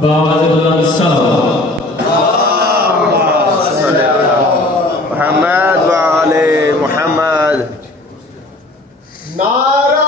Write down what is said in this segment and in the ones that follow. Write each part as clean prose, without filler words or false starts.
بآواز بلند صلوات محمد و آل محمد. نعرہ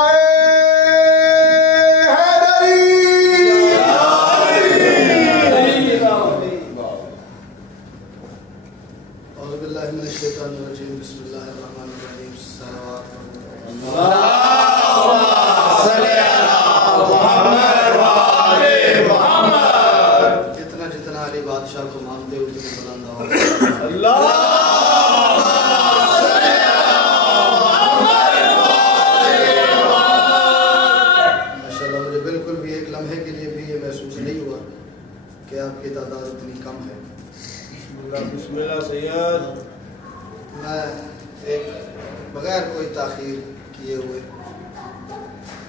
بغیر کوئی تاخیر کیے ہوئے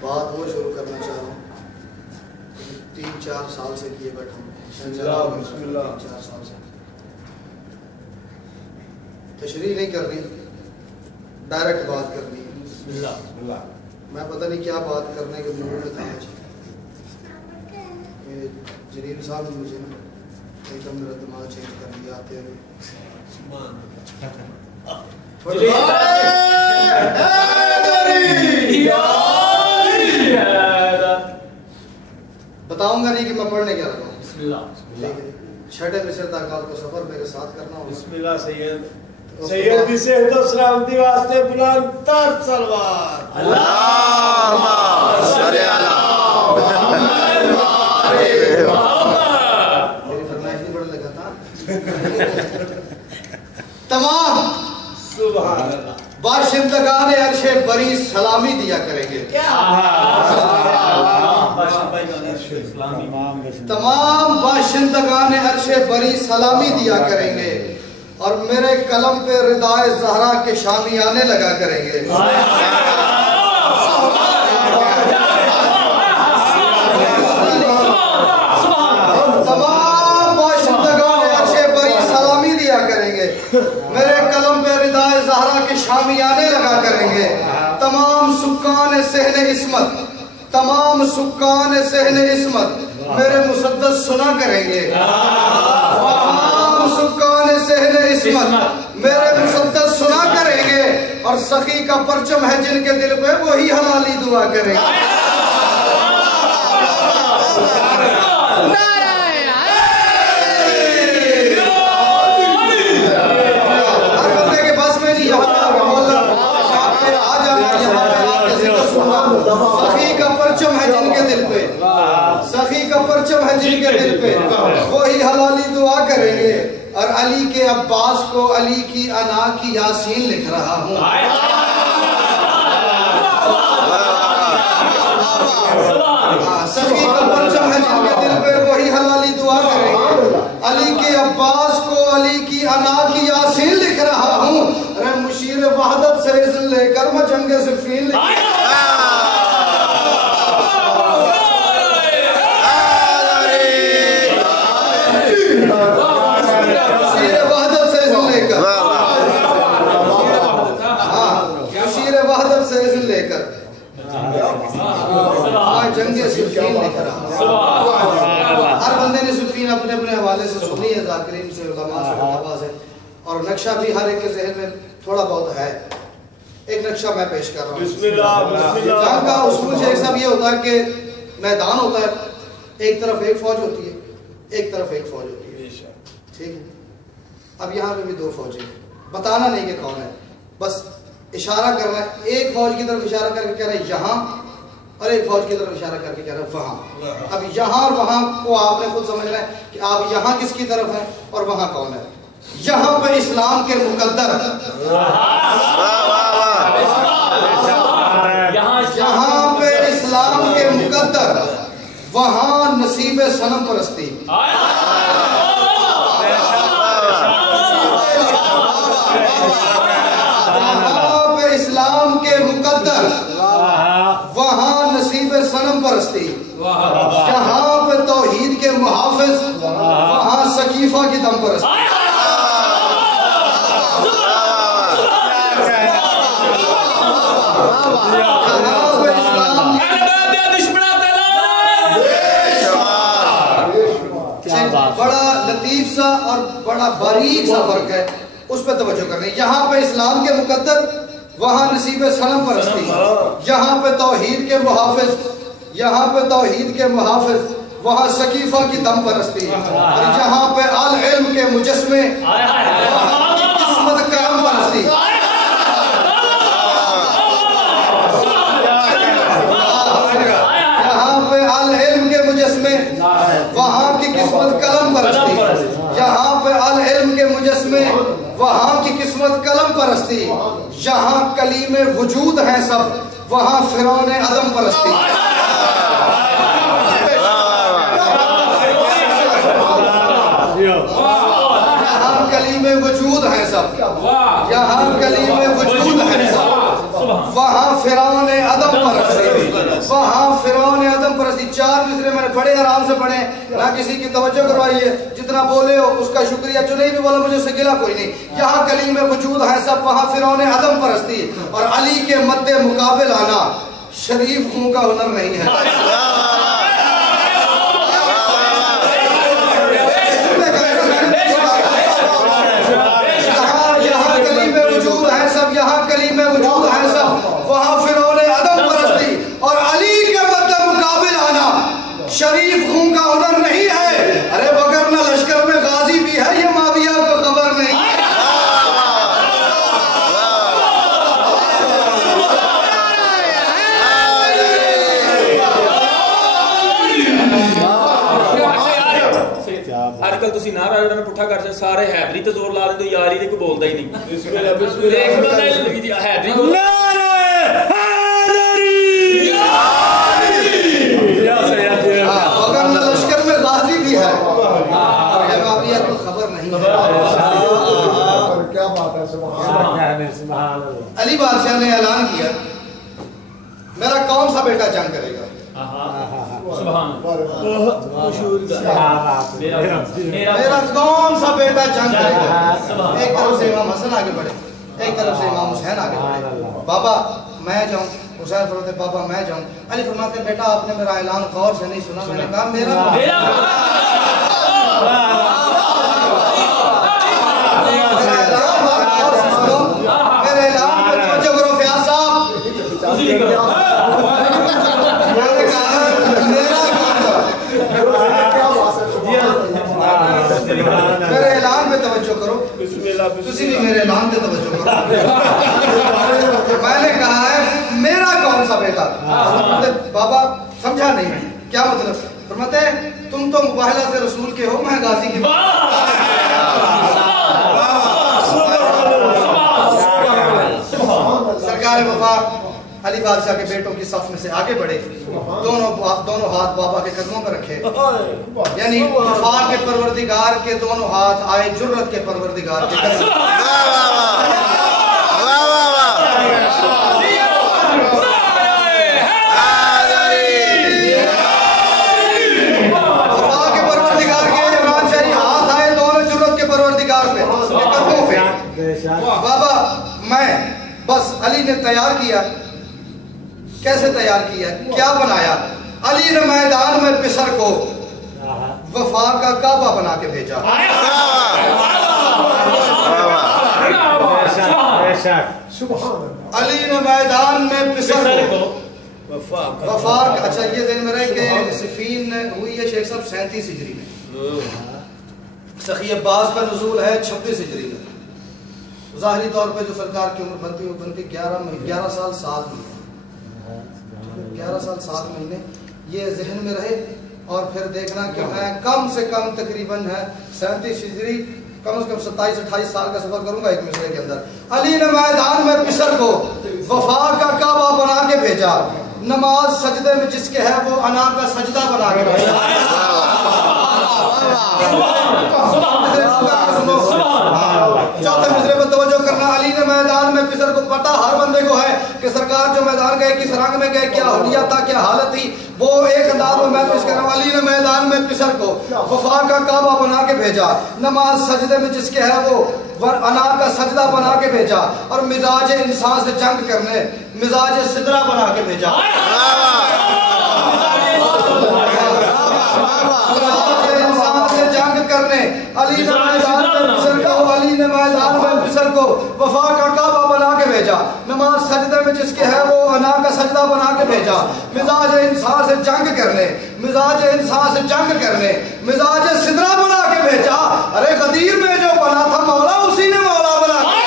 بات وہ شروع کرنا چاہ رہا ہوں 3-4 سال سے کیے بیٹھا ہوں 4 سال سے تشریح نہیں کرنی ڈائریکٹ بات کرنی ہے. میں پتہ نہیں کیا بات کرنے کے موڈ میں تھا آج. جلیل صاحب نے مجھے ایک دم میرا دماغ چینج کر دیا آتے ہوئے. بتاؤں گا نہیں کہ میں پڑھنے کیا لگا ہوں. چھٹے مصر تک آپ کو سفر میرے ساتھ کرنا ہوگا. بسم اللہ سید سیدی صحت و سلامتی واسطے بلند تر سلوات. اللہم صلی علی محمد و آل محمد. میری فرمائش نہیں پڑھنے لگا تھا. تمام سبحان اللہ باشندگان عرش بری سلامی دیا کریں گے. تمام باشندگان عرش بری سلامی دیا کریں گے اور میرے قلم پہ ردائے زہرا کے شامیانے لگا کریں گے. تمام باشندگان عرش بری سلامی دیا کریں گے. میرے قلم پہ ردائے زہرا کے شامیانے لگا کریں گے. تمام سکان صحن عصمت میرے مسدس سنا کریں گے. تمام سکان صحن عصمت میرے مسدس سنا کریں گے اور سخی کا پرچم ہے جن کے دل پہ وہی حلالی دعا کریں گے. سخی کا پرچم ہے جن کے دل پہ وہی حلالی دعا کریں گے. اور علی کے عباس کو علی کی انا کی یاسین لکھ رہا ہوں. سخی کا پرچم ہے جن کے دل پہ وہی حلالی دعا کریں گے. علی کے عباس کو علی کی انا کی یاسین لکھ رہا ہوں. ارے مشیر وحدت سے اذن لے کر میں جنگ صفین لکھ رہا ہوں. جنگ صفین لکھ رہا. ہر بندے نے صفین اپنے اپنے حوالے سے سنی ہے, ذاکرین سے, علماء سے, علماء سے, اور نقشہ بھی ہر ایک کے ذہن میں تھوڑا بہت ہے. ایک نقشہ میں پیش کر رہا ہوں. جنگ کا اصول شیخ صاحب یہ ہوتا ہے کہ میدان ہوتا ہے, ایک طرف ایک فوج ہوتی ہے, ایک طرف ایک فوج ہوتی ہے. ٹھیک ہے. اب یہاں پہ بھی 2 فوجیں, بتانا نہیں کہ کون ہے, بس اشارہ کرنا ہے. ایک فوج کی طرف اشارہ کر کے کہنا ہے یہاں, اور ایک فوج کی طرف اشارہ کر کے کہنا ہے وہاں. اب یہاں اور وہاں کو آپ نے خود سمجھنا ہے کہ آپ یہاں کس کی طرف ہیں اور وہاں کون ہے. یہاں پہ اسلام کے مقدر, یہاں پہ اسلام کے مقدر, وہاں نصیب صنم پرستی. یہاں پہ اسلام کے مقدر, وہاں نصیب صنم پرستی. جہاں پہ توحید کے محافظ, وہاں سقیفہ کی دم پرستی. جہاں پہ اسلام بڑا لطیف سا اور بڑا باریک سا فرق ہے، اس پہ توجہ کریں. یہاں پہ اسلام کے مقدر، وہاں نصیب صنم پرستی. یہاں پہ توحید کے محافظ، یہاں پہ توحید کے محافظ، وہاں سقیفہ کی دم پرستی. اور یہاں پہ آل علم کے مجسمے، وہاں کی قسمت کرم پرستی. یہاں پہ آل علم کے مجسمے، وہاں کی قسمت قلم پرستی. یہاں پہ آل علم کے مجسمے، وہاں کی قسمت قلم پرستی. یہاں کلیم وجود ہیں سب، وہاں فرعون عدم پرستی. یہاں کلیم وجود ہیں سب، یہاں کلیم وجود ہیں سب، وہاں فرعون عدم پرستی. وہاں فرعون عدم پرستی. 4 مصرے میں نے پڑھے، آرام سے پڑھیں، نہ کسی کی توجہ کروائیے. جتنا بولے ہو اس کا شکریہ، جو نہیں بھی بولا مجھے اس سے گلا کوئی نہیں. یہاں کلیم وجود ہیں سب، وہاں فرعون عدم پرستی. اور علی کے مد مقابل آنا شریف خوں کا ہنر نہیں ہے. یہاں کلیم وجود ہیں سب، یہاں کلیم وجود ہیں سب، وہاں فرعون عدم پرستی. اور علی کے مد مقابل آنا شریف خون کا ہنر نہیں ہے. ارے وگرنہ لشکر میں غازی بھی ہے، یہ معاویہ کو خبر نہیں. آج کل تسی نعرہ جڑا میں پٹھا کر چھے سارے حیدری تے زور لا دیں تو یاری دے کوئی بولدا ہی نہیں. حیدری کو وگرنہ لشکر میں غازی بھی ہے، اور یہ معاویہ کو خبر نہیں ہے. کیا بات ہے، سبحان علی بادشاہ نے اعلان کیا میرا کون سا بیٹا جنگ کرے گا. میرا کون سا بیٹا جنگ کرے گا. ایک طرف سے امام حسن آگے بڑھے، ایک طرف سے امام حسین آگے بڑھے. بابا میں جاؤں. حسین فرماتے بابا میں جاؤں. علی فرماتے بیٹا آپ نے میرا اعلان غور سے نہیں سنا. میں نے کہا میرا میرے اعلان پر توجہ کرو فیاض صاحب. میرے اعلان پہ توجہ کرو، تسی بھی میرے اعلان پہ توجہ کرو. میں نے کہا ہے میرا کون سا بیٹا. بابا سمجھا نہیں کیا مطلب. فرماتے تم تو مباہلہ سے رسول کے ہو، میں غازی کی. سرکار وفا علی بادشاہ کے بیٹوں کی صف میں سے آگے بڑھے، دونوں ہاتھ بابا کے قدموں پر رکھے. یعنی غفار کے پروردگار کے دونوں ہاتھ آئے جرت کے پروردگار کے قدم. غفار کے پروردگار کے عمران شاہی ہاتھ آئے دونوں جرت کے پروردگار پہ کے قدموں پہ. بابا میں بس علی نے تیار کیا. کیسے تیار کیا، کیا بنایا. علی نے میدان میں پسر کو وفا کا کعبہ بنا کے بھیجا. علی نے میدان میں پسر کو وفا کا. اچھا یہ ذہن میں رہے کہ صفین ہوئی ہے شیخ صاحب 37 ہجری میں، سخی عباس کا نزول ہے 26 ہجری میں. ظاہری طور پہ جو سرکار کی عمر بنتی 11 سال 7 مہینے 11 سال 7 مہینے. یہ ذہن میں رہے. اور پھر دیکھنا کہ میں کم سے کم تقریباً ہے 37 ہجری، کم از کم 27-28 سال کا سفر کروں گا ایک مصرے کے اندر. علی نے میدان میں پسر کو وفا کا کعبہ بنا کے بھیجا. نماز سجدے میں جس کے ہے وہ انا کا سجدہ بنا کے بھیجا. چوتھے مصرے پر توجہ کرنا. علی نے میدان میں پسر کو، پتہ ہر بندے کو ہے کہ سرکار جو میدان گئے کس رنگ میں گئے، کیا حلیہ تھا، کیا حالت تھی، وہ ایک انداز میں پیش کر رہا ہوں. علی نے میدان میں پسر کو وفا کا کعبہ بنا کے بھیجا. نماز سجدے میں جس کے ہے وہ انا کا سجدہ بنا کے بھیجا. اور مزاج انسان سے جنگ کرنے مزاج سدرہ بنا کے بھیجا. انسان سے جنگ علی نے میدان میں مصر کو علی نے میدان میں مصر کو وفا کا کعبہ بنا کے بھیجا. نماز سجدے میں جس کے ہے وہ انا کا سجدہ بنا کے بھیجا. مزاج انسان سے جنگ کرنے, مزاج انسان سے جنگ کرنے, مزاج سدرا بنا کے بھیجا. ارے غدیر میں جو بنا تھا مولا اسی نے مولا بنا کے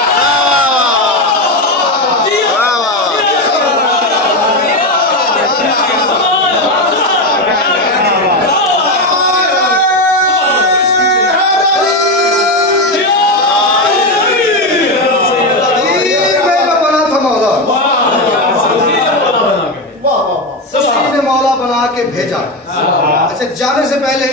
کے بھیجا. اچھا جانے سے پہلے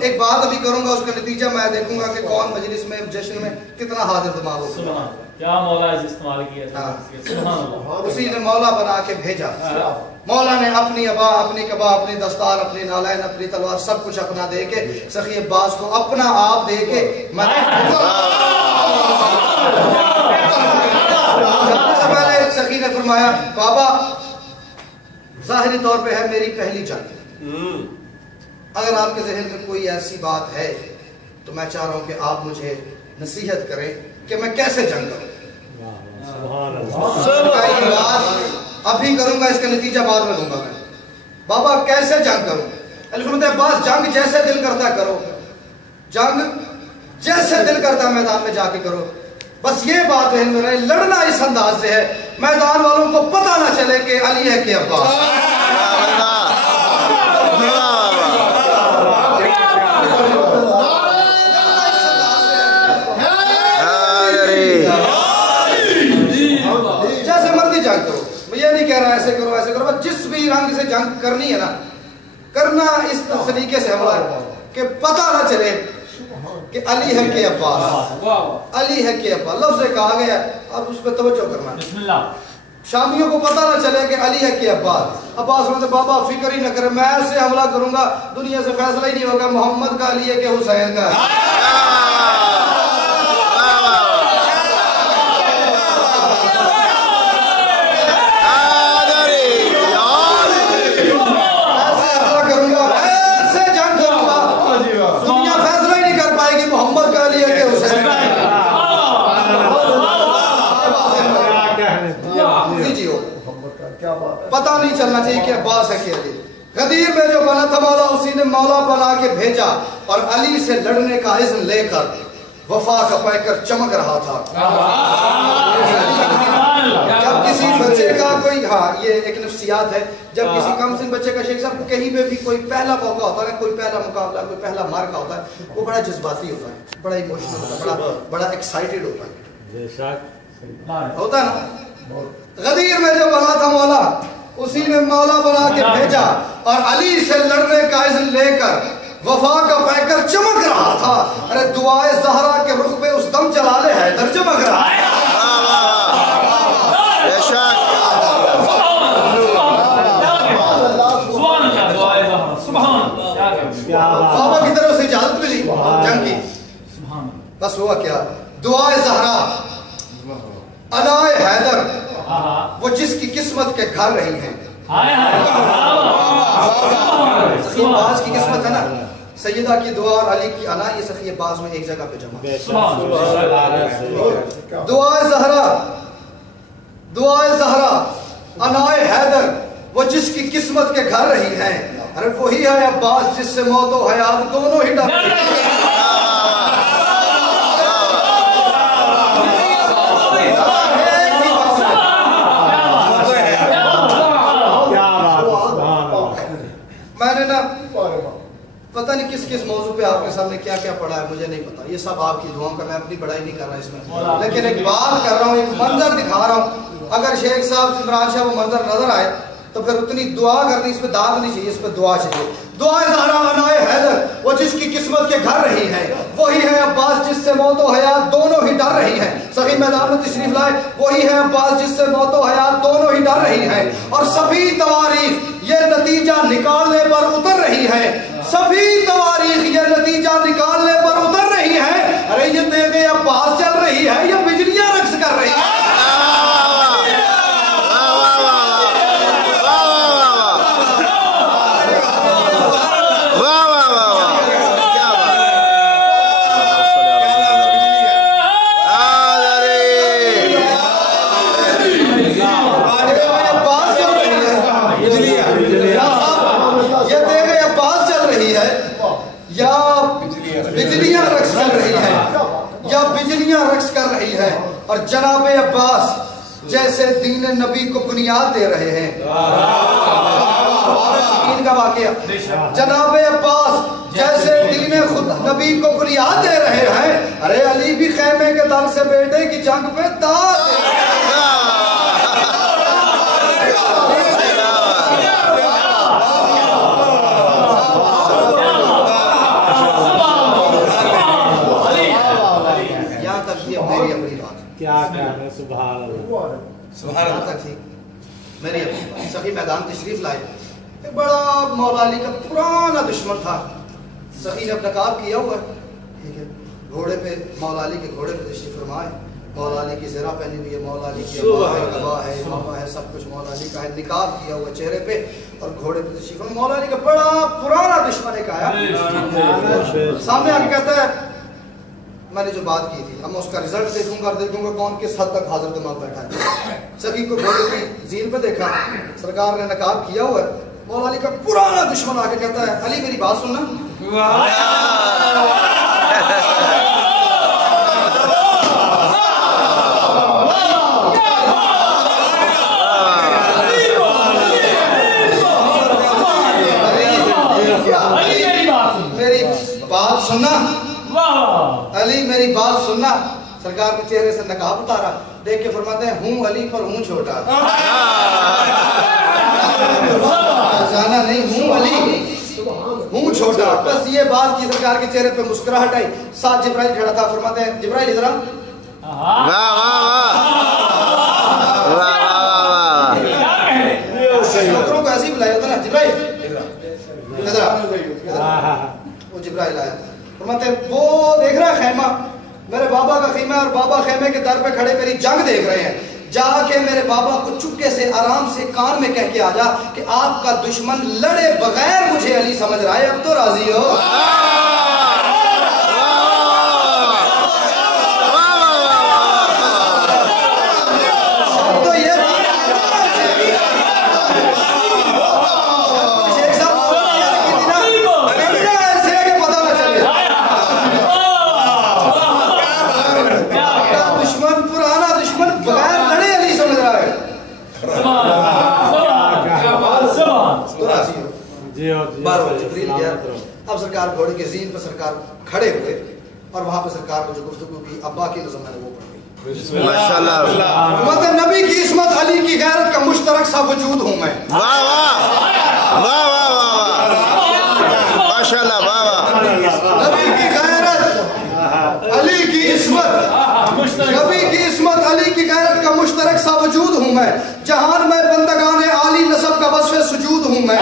ایک بات ابھی کروں گا, اس کا نتیجہ میں دیکھوں گا کہ کون مجلس میں جشن میں کتنا حاضر دماغ ہوگا. کیا مولا اس استعمال کیا سبحان اللہ. اسی نے مولا بنا کے بھیجا. مولا نے اپنی ابا, اپنی کبا, اپنی دستار, اپنی نالین, اپنی تلوار سب کچھ اپنا دے کے سخی عباس کو اپنا آپ دے کے پہلے سخی نے فرمایا بابا ظاہری طور پہ ہے میری پہلی جنگ, اگر آپ کے ذہن میں کوئی ایسی بات ہے تو میں چاہ رہا ہوں کہ آپ مجھے نصیحت کریں کہ میں کیسے جنگ کروں. ابھی کروں گا, اس کا نتیجہ بعد میں دوں گا. میں بابا کیسے جنگ کروں؟ الفرمت عباس جنگ جیسے دل کرتا کرو, جنگ جیسے دل کرتا میدان میں جا کے کرو, بس یہ بات ذہن میں رہے لڑنا اس انداز سے ہے میدان والوں کو پتہ نہ چلے کہ علی ہے کہ عباس. جیسے مرضی جنگ کرو, میں یہ نہیں کہہ رہا ایسے کرو ایسے کرو, جس بھی رنگ سے جنگ کرنی ہے نا کرنا اس طریقے سے حملہ کہ پتہ نہ چلے کہ علی ہے کہ عباس, علی ہے کہ عباس. لفظ کہا گیا, اب اس پہ توجہ کرنا. بسم اللہ. شامیوں کو پتہ نہ چلے کہ علی ہے کہ عباس. عباس فرماتے بابا فکر ہی نہ کرے, میں ایسے حملہ کروں گا دنیا سے فیصلہ ہی نہیں ہوگا محمد کا علی ہے کہ حسین کا. پتہ نہیں چلنا چاہیے کہ عباس ہے کہ علی. غدیر میں جو بنا تھا مولا اسی نے مولا بنا کے بھیجا, اور علی سے لڑنے کا اذن لے کر وفا کا پیکر چمک رہا تھا. جب کسی بچے کا کوئی, ہاں یہ ایک نفسیات ہے, جب کسی کم سن بچے کا شیخ صاحب کہیں پہ بھی کوئی پہلا موقع ہوتا ہے, کوئی پہلا مقابلہ, کوئی پہلا مارکا ہوتا ہے, وہ بڑا جذباتی ہوتا ہے, بڑا ایموشنل ہوتا ہے, بڑا ایکسائٹڈ ہوتا ہے نا. غدیر میں جو بنا تھا مولا اسی نے مولا بنا کے بھیجا, اور علی سے لڑنے کا اذن لے کر وفا کا پیکر چمک رہا تھا. ارے دعائے زہرا کے رخ پہ اس دم جلالے حیدر چمک رہا ہے. بابا کی طرف سے اجازت ملی جنگ کی, بس ہوا کیا, دعائے زہرا انائے حیدر وہ جس کی قسمت کے گھر رہی ہیں. سخی عباس کی قسمت ہے نا, سیدہ کی دعا اور علی کی انا, یہ سخی عباس میں ایک جگہ پہ جمع. دعائے زہرا, دعائے زہرا انائے حیدر وہ جس کی قسمت کے گھر رہی ہیں. ارے وہی ہے عباس جس سے موت و حیات دونوں ہی ڈر. میں نے نا پتہ نہیں کس کس موضوع پہ آپ کے سامنے کیا کیا پڑھا ہے مجھے نہیں پتا, یہ سب آپ کی دعاؤں کا, میں اپنی بڑائی نہیں کر رہا اس میں, لیکن ایک بات کر رہا ہوں, ایک منظر دکھا رہا ہوں. اگر شیخ صاحب عمران شاہ وہ منظر نظر آئے تو پھر اتنی دعا کرنی, اس پہ داد نہیں چاہیے, اس پہ دعا چاہیے. دعائے زہرا انائے حیدر وہ جس کی قسمت کے گھر رہی ہے, وہی ہے عباس جس سے موت و حیات دونوں ہی ڈر رہی ہیں. سخی میدان میں تشریف لائے, وہی ہے عباس جس سے موت و حیات دونوں ہی ڈر رہی ہیں. اور سبھی تواریخ یہ نتیجہ نکالنے پر اتر رہی ہے, سبھی تواریخ یہ نتیجہ نکالنے پر اتر رہی ہے. ارے یہ دیکھیں عباس چل رہی ہے یا بجلیاں رقص کر رہی ہیں. یا بجلیاں رقص کر رہی ہیں، یا بجلیاں رقص کر رہی ہیں، اور جناب عباس جیسے دین نبی کو بنیاد دے رہے ہیں. ان کا واقعہ، جناب عباس جیسے دین نبی کو بنیاد دے رہے ہیں، ارے علی بھی خیمے کے در سے بیٹے کی جنگ پہ داد دے رہے ہیں. یہاں تک یہ میری اپنی بات کیا کہنا، سبحان اللہ، یہاں تک تھی میری اپنی بات. سخی میدان تشریف لائے، ایک بڑا مولا علی کا پرانا دشمن تھا. سخی نے اپنا کام کیا ہوا ہے، ٹھیک ہے، گھوڑے پہ مولا علی کے گھوڑے پہ تشریف فرمائے. مولا علی کی زرہ پہنی ہوئی ہے، مولا علی کی ابا ہے، ابا ہے، ماما ہے، سب کچھ مولا علی کا ہے، نقاب کیا ہوا چہرے پہ اور گھوڑے پہ تشریف فرمائے. مولا علی کا بڑا پرانا دشمن ایک آیا، سامنے آ کے کہتا ہے میں نے جو بات کی تھی اب میں اس کا رزلٹ دیکھوں گا اور دیکھوں گا کون کس حد تک حاضر دماغ بیٹھا ہے. سخی کو گھوڑے کی زین پہ دیکھا، سرکار نے نقاب کیا ہوا ہے. مولا علی کا پرانا دشمن آ کے کہتا ہے علی میری بات سننا. میری بات سننا، علی میری بات سننا. سرکار کے چہرے سے نقاب اتارا، دیکھ کے فرماتے ہیں ہوں علی پر ہوں چھوٹا. جانا نہیں، ہوں علی ہوں چھوٹا. بس یہ بات کی، سرکار کے چہرے پہ مسکراہٹ آئی. ساتھ جبرائیل کھڑا تھا، فرماتے ہیں جبرائیل ادھر آ. نوکروں کو ایسے ہی بلایا ہوتا نا، جبرائیل ادھر آ. وہ جبرائیل آیا، فرماتے ہیں وہ دیکھ رہا ہے خیمہ، میرے بابا کا خیمہ، اور بابا خیمے کے در پہ کھڑے میری جنگ دیکھ رہے ہیں. جا کے میرے بابا کو چپکے سے آرام سے کان میں کہہ کے آ جا کہ آپ کا دشمن لڑے بغیر مجھے علی سمجھ رہا ہے، اب تو راضی ہو. اب سرکار گھوڑے کے زین پہ سرکار کھڑے ہوئے اور وہاں پہ سرکار کو جو گفتگو کی ابا کی نظم ہے وہ پڑھ گئی. ماشاءاللہ، نبی کی عصمت علی کی غیرت کا مشترک سا وجود ہوں میں. واہ واہ واہ واہ واہ، ماشاءاللہ، واہ واہ. نبی کی غیرت، علی کی عصمت، نبی کی عصمت، علی کی غیرت کا مشترک سا وجود ہوں میں. جہان میں بندگان عالی نسب کا وصف سجود ہوں میں.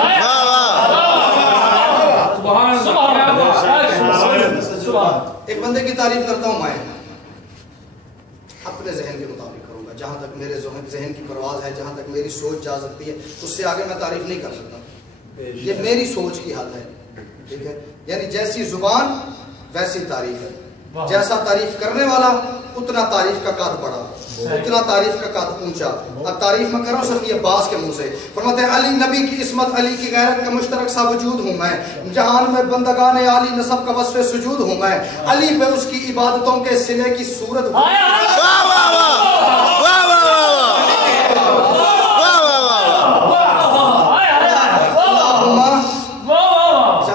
ایک بندے کی تعریف کرتا ہوں میں اپنے ذہن کے مطابق کروں گا، جہاں تک میرے ذہن کی پرواز ہے، جہاں تک میری سوچ جا سکتی ہے، اس سے آگے میں تعریف نہیں کر سکتا. یہ میری سوچ کی حد ہے، ٹھیک ہے. یعنی جیسی زبان ویسی تعریف ہے، جیسا تعریف کرنے والا اتنا تعریف کا قد بڑا، اتنا تعریف کا قد اونچا. اب تعریف میں کروں سخی عباس کے منہ سے. فرماتے ہیں علی نبی کی عصمت، علی کی غیرت کا مشترک سا وجود ہوں میں. جہان میں بندگان عالی نسب کا وصف سجود ہوں میں. علی پہ اس کی عبادتوں کے سلے کی صورت ہوں.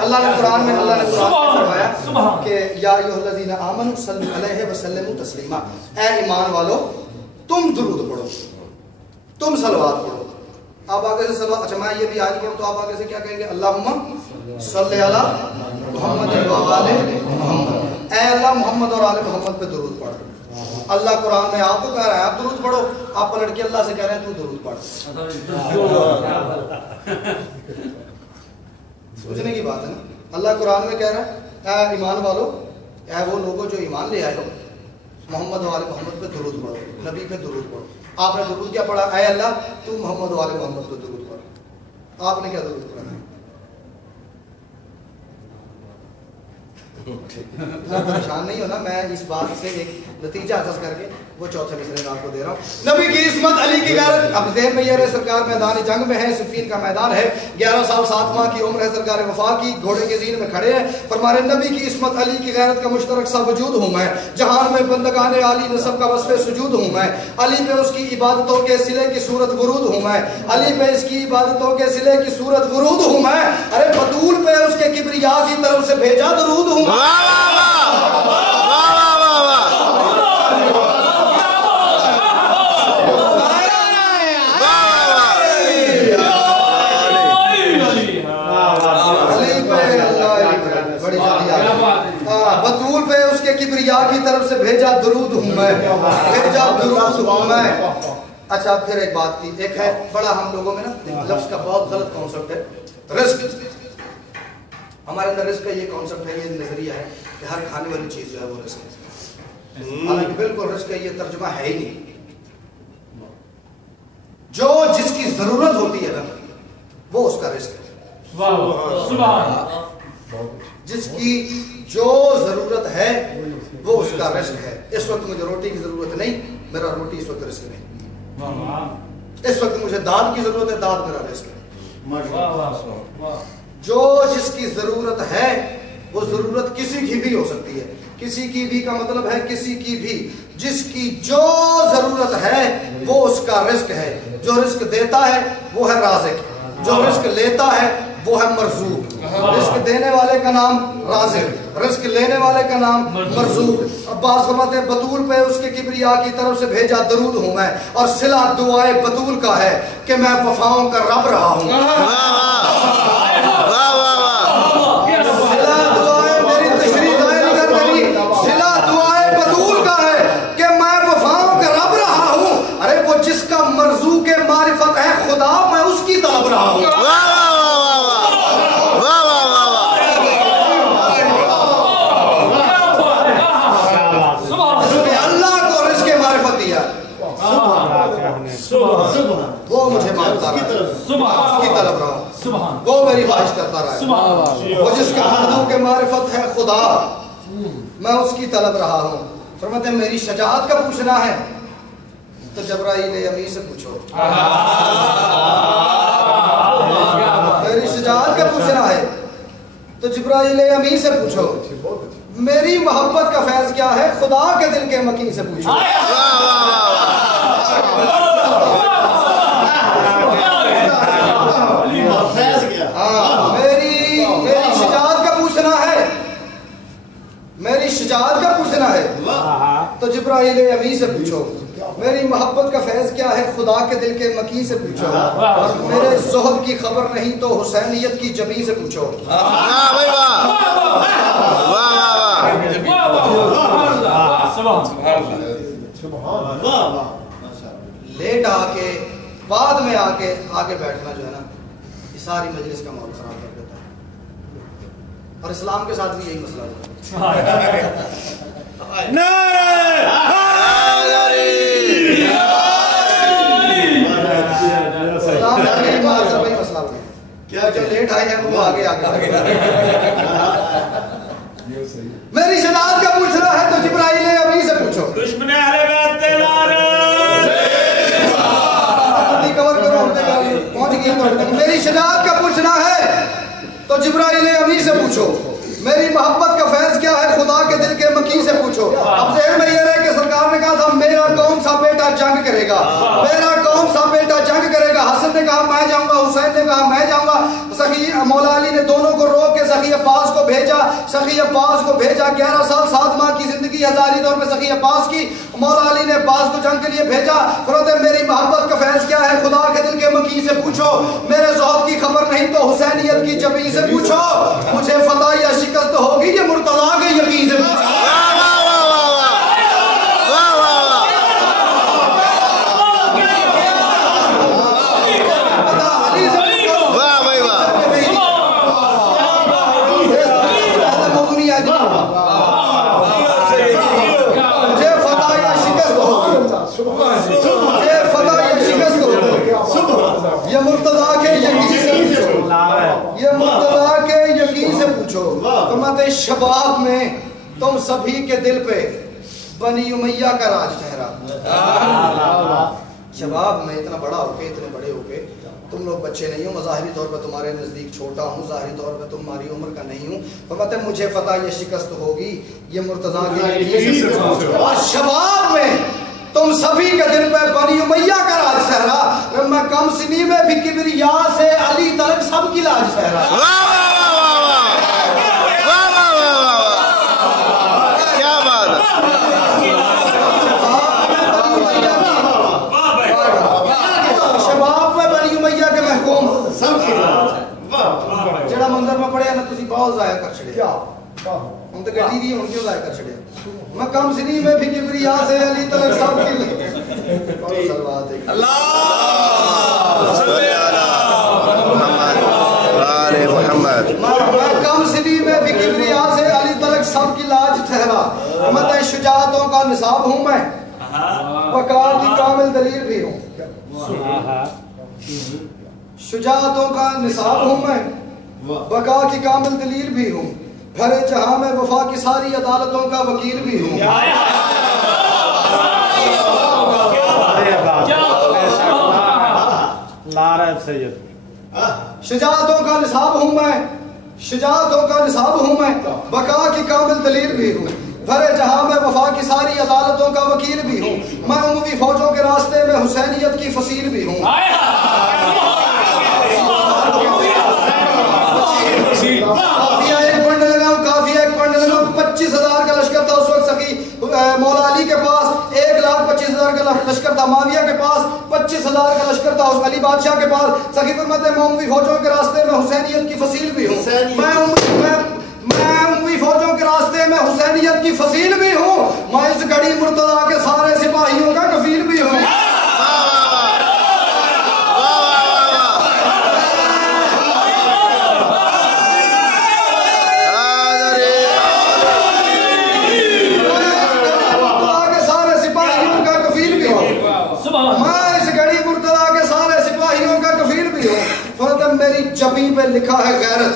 اللہ نے قرآن میں فرمایا کہ یا ایھا الذین آمنوا صلوا علیہ وسلموا تسلیما، اے ایمان والو تم درود پڑھو، تم صلوات پڑھو. آپ آگے سے صلوات، اچھا میں یہ بھی آج پڑھوں تو آپ آگے سے کیا کہیں گے؟ اللہم صلی علی محمد و آل محمد. اے اللہ محمد اور آل محمد پہ درود پڑھ. اللہ قرآن میں آپ کو کہہ رہا ہے آپ درود پڑھو، آپ پلٹ کے اللہ سے کہہ رہے ہیں تو درود پڑھ. سوچنے کی بات ہے نا. اللہ قرآن میں کہہ رہا ہے اے ایمان والو، اے وہ لوگوں جو ایمان لے آئے ہو، محمد و آل محمد پہ درود پڑھو، نبی پہ درود پڑھو. آپ نے درود کیا پڑھا؟ اے اللہ تو محمد و آل محمد پہ درود پڑھ. آپ نے کیا درود پڑھا؟ پریشان نہیں ہونا، میں اس بات سے ایک نتیجہ اخذ کر کے وہ چوتھے مصرے میں آپ کو دے رہا ہوں. نبی کی عصمت، علی کی غیرت. اب ذہن میں یہ رہے سرکار میدان جنگ میں ہے، صفین کا میدان ہے، 11 سال 7 ماہ کی عمر ہے سرکار وفا کی، گھوڑے کے زین میں کھڑے ہیں. فرمانے نبی کی عصمت، علی کی غیرت کا مشترک سا وجود ہوں میں، جہان میں بندگان علی نسب کا وصف سجود ہوں میں. علی پہ اس کی عبادتوں کے صلے کی صورت ورود ہوں میں، علی پہ اس کی عبادتوں کے صلے کی صورت ورود ہوں میں. ارے بطول پہ اس کے کبریا کی طرف سے بھیجا درود ہوں میں. بطول پہ اس کے کبریا کی طرف سے بھیجا درود ہوں میں، بھیجا درود ہوں میں. اچھا پھر ایک بات تھی، ایک ہے بڑا ہم لوگوں میں نا لفظ کا بہت غلط کانسیپٹ ہے، رزق. ہمارے اندر رزق کا یہ کانسیپٹ ہے، یہ نظریہ ہے کہ ہر کھانے والی چیز جو ہے وہ رزق ہے. حالانکہ بالکل رزق کا یہ ترجمہ ہے ہی نہیں. جو جس کی ضرورت ہوتی ہے نا وہ اس کا رزق ہے. جس کی جو ضرورت ہے وہ اس کا رزق ہے. اس وقت مجھے روٹی کی ضرورت نہیں، میرا روٹی اس وقت رزق نہیں. اس وقت مجھے دال کی ضرورت ہے، دال میرا رزق ہے. جو جس کی ضرورت ہے وہ ضرورت کسی کی بھی ہو سکتی ہے. کسی کی بھی کا مطلب ہے کسی کی بھی. جس کی جو ضرورت ہے وہ اس کا رزق ہے. جو رزق دیتا ہے وہ ہے رازق، جو رزق لیتا ہے وہ ہے مرزوق. رزق دینے والے کا نام رازق، رزق لینے والے کا نام مرزوق. عباس فرماتے ہیں بطول پہ اس کے کبریا کی طرف سے بھیجا درود ہوں میں، اور صلہ دعائے بطول کا ہے کہ میں وفاؤں کا رب رہا ہوں. صلہ دعائے میری تشریح ظاہر کر دینی، صلہ دعائے بطول کا ہے کہ میں وفاؤں کا رب رہا ہوں. ارے وہ جس کا مرزوق معرفت ہے خدا، میں اس کی طلب رہا ہوں. وہ مجھے مانگتا رہا، اس کی طلب رہا، وہ میری خواہش کرتا رہا. وہ جس کے مردوں کے معرفت ہے خدا، میں اس کی طلب رہا ہوں. فرماتے ہیں میری شجاعت کا پوچھنا ہے تو جبرائیل امی سے پوچھو. میری شجاعت کا پوچھنا ہے تو جبرائیل امی سے پوچھو. میری محبت کا فیض کیا ہے خدا کے دل کے مکین سے پوچھو. میری شجاعت کا پوچھنا ہے، میری شجاعت کا پوچھنا ہے تو جبرائیل امی سے پوچھو. میری محبت کا فیض کیا ہے خدا کے دل کے مکی سے پوچھو. اور میرے زہد کی خبر نہیں تو حسینیت کی جبی سے پوچھو. لیٹ آ کے بعد میں آ کے آگے بیٹھنا جو ہے نا یہ ساری مجلس کا ماحول خراب کر دیتا ہے. اور اسلام کے ساتھ بھی یہی مسئلہ ہوتا ہے. جو لیٹ آئے ہیں وہ آگے آگے. میری شناخت کا پوچھنا ہے تو جبرائیل ابھی سے پوچھو. دشمن اہل بیت تیلار کور کرو پہنچ گیا. میری شناخت کا پوچھنا ہے تو جبرائیل ابھی سے پوچھو. میری محبت کا فیض کیا ہے خدا کے دل کے مکی سے پوچھو. اب ذہن میں یہ رہے کہ سرکار نے کہا تھا میرا کون سا بیٹا جنگ کرے گا، میرا کون سا بیٹا جنگ کرے گا. حسن نے کہا میں جاؤں گا، حسین نے کہا میں جاؤں گا. سخی مولا علی نے دونوں کو روک کے سخی عباس کو بھیجا. سخی عباس کو بھیجا. 11 سال 7 ماہ کی زندگی ہزاری دور میں سخی عباس کی. مولا علی نے عباس کو جنگ کے لیے بھیجا. فرماتے میری محبت کا فیض کیا ہے خدا کے دل کے مکی سے پوچھو. میرے ذوق کی خبر نہیں تو حسینیت کی جبی سے پوچھو. مجھے فتح یا شکست ہوگی یہ مرتضیٰ کے یقین سے پوچھو. یہ مرتضیٰ کے یقین سے پوچھو. فرماتے شباب میں تم سبھی کے دل پہ بنی امیہ کا راج ٹھہرا. شباب میں اتنا بڑا ہو کے اتنے بڑے ہو کے تم لوگ بچے نہیں ہو. میں ظاہری طور پر تمہارے نزدیک چھوٹا ہوں, ظاہری طور پر تمہاری عمر کا نہیں ہوں. فرماتے مجھے پتا یہ شکست ہوگی, یہ مرتضیٰ کی. اور شباب میں تم سبھی کے دل پہ بنی امیہ کا راج ٹھہرا. میں کم سنی میں بھی کبریا سے علی تلک سب کی لاج ٹھہرا. کیا بات شباب میں بنی امیہ کے محکوم سب کی جڑا منظر میں پڑھیا نا تسی بہت ضائع کر چھڑیا. ہم تو گڈی دی ہن کیوں ضائع کر چھڑیا. میں کم سنی میں بھی کبریا سے علی تلک سب کی اور صلوات ہے. اللہ صلی علی محمد آل محمد. میں کم سنی میں بھی کبریا سے علی تلک سب کی لاج ٹھہرا. میں شجاعتوں کا نصاب ہوں, میں وقار کی کامل دلیل بھی ہوں. شجاعتوں کا نصاب ہوں میں, بقا کی کامل دلیل بھی ہوں. بھرے جہاں میں وفا کی ساری عدالتوں کا وکیل بھی ہوں. شجاعتوں کا نصاب ہوں میں, شجاعتوں کا نصاب ہوں میں, بقا کی کامل دلیل بھی ہوں. بھرے جہاں میں وفا کی ساری عدالتوں کا وکیل بھی ہوں. میں اموی فوجوں کے راستے میں حسینیت کی فصیل بھی ہوں. کافیہ ایک پڑھنے لگا ہوں, کافیہ ایک پڑھنے لگا ہوں. 25,000 کا لشکر تھا اس وقت سخی مولا علی کے پاس, 1,25,000 کا لشکر تھا معاویہ کے پاس, 25,000 کا لشکر تھا اس علی بادشاہ کے پاس. سخی فرماتے ہیں میں اموی فوجوں کے راستے میں حسینیت کی فصیل بھی ہوں. میں اموی فوجوں کے راستے میں حسینیت کی فصیل بھی ہوں. میں اس گھڑی مرتضیٰ کے سارے سپاہیوں کا کفیل بھی ہوں. میری جبیں پہ لکھا ہے غیرت,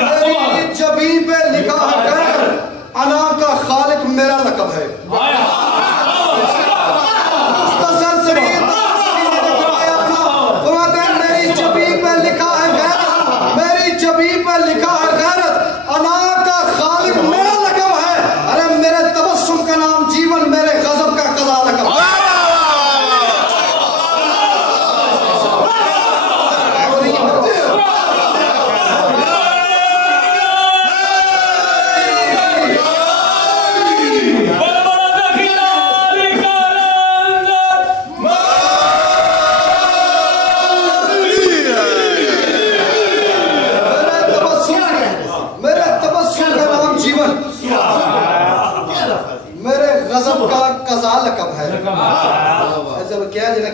میری جبیں پہ لکھا ہے غیرت, انا کا خالق میرا لقب ہے. میری جبیں پہ لکھا ہے غیرت, میری جبیں پہ لکھا ہے غیرت, انا کا خالق میرا لقب ہے. ارے میرے تبسم کا نام جیون, میرے غضب کا قضا لقب ہے.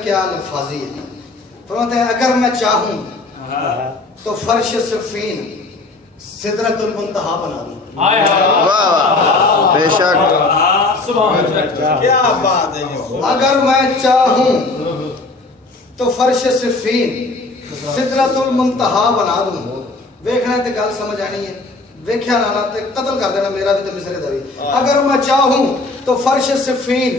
کیا الفاظی ہے. فرماتے ہیں اگر میں چاہوں تو فرش صفین سدرۃ المنتہا بنا دوں. بے شک کیا بات ہے. اگر میں چاہوں تو فرش صفین سدرۃ المنتہا بنا دوں. ویکھنا تے گل سمجھ آنی ہے, ویکھیا نہ تے قتل کر دینا میرا بھی تے مصرے دا بھی. اگر میں چاہوں تو فرش صفین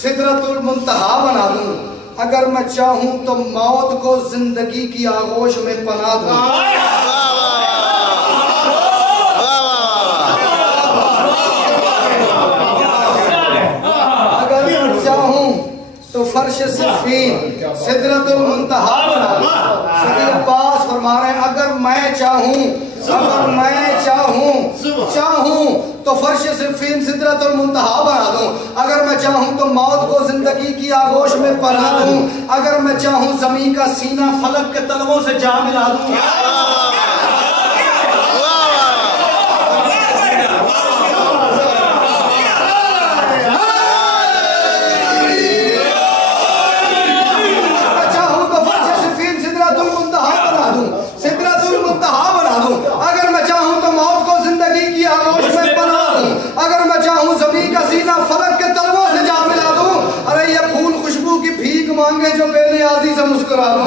سدرۃ المنتہا بنا دوں. اگر میں چاہوں تو موت کو زندگی کی آغوش میں پناہ دوں. اگر میں چاہوں تو فرش صفین سدرۃ المنتہا بنا دوں. سید عباس فرما رہے ہیں اگر میں چاہوں تو فرش صفین سدرۃ المنتہا بنا دوں. اگر میں چاہوں تو موت کو زندگی کی آغوش میں پناہ دوں. اگر میں چاہوں زمین کا سینہ فلک کے تلووں سے جا ملا دوں. اگر میں چاہوں تو موت کو زندگی کی آغوش میں پناہ دوں. اگر میں چاہوں زمین کا سینہ فلک کے تلووں سے جا ملا دوں. ارے یہ پھول خوشبو کی بھیک مانگے جو بے نیازی سے مسکرا دوں.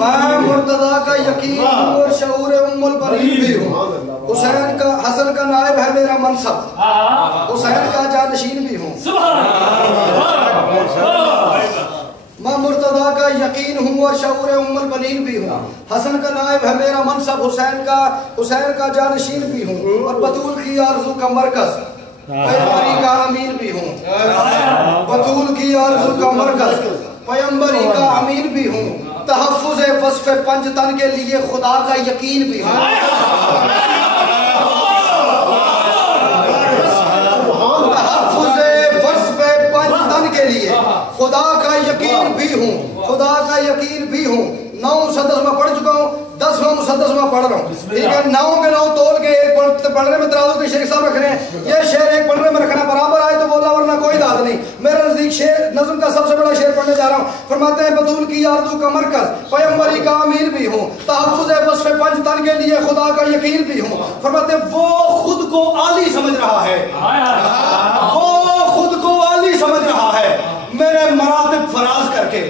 میں مرتضیٰ کا یقین ہوں اور شعور ام البنین بھی ہوں. حسین کا حسن کا نائب ہے میرا منصب, حسین کا جانشین بھی ہوں. میں مرتضیٰ کا یقین ہوں اور شعور ام البنین بھی ہوں. حسن کا نائب ہے میرا منصب, حسین کا جانشین بھی ہوں. اور بطول کی آرزو کا مرکز, پیغمبری کا امین بھی ہوں. بطول کی آرزو کا مرکز, پیغمبری کا امین بھی ہوں. تحفظ وصف پنج تن کے لیے خدا کا یقین بھی ہوں. تحفظ وصف پنج تن کے لیے خدا کا یقین بھی ہوں, خدا کا یقین بھی ہوں. 9 مسدس میں پڑھ چکا ہوں, 10واں مسدس میں پڑھ رہا ہوں. ٹھیک ہے, 9 کے 9 تول کے ایک پڑھنے میں ترازو کے شیخ صاحب رکھ رہے ہیں. یہ شعر ایک پڑھنے میں رکھنا برابر آئے تو بولا, ورنہ کوئی داد نہیں. میرا نزدیک شعر نظم کا سب سے بڑا شعر پڑھنے جا رہا ہوں. فرماتے ہیں بطول کی آرزو کا مرکز, پیغمبری کا امین بھی ہوں. تحفظ وصف پنج تن کے لیے خدا کا یقین بھی ہوں. فرماتے ہیں وہ خود کو عالی سمجھ رہا ہے, وہ خود کو عالی سمجھ رہا ہے میرے مراتب فراز کر کے.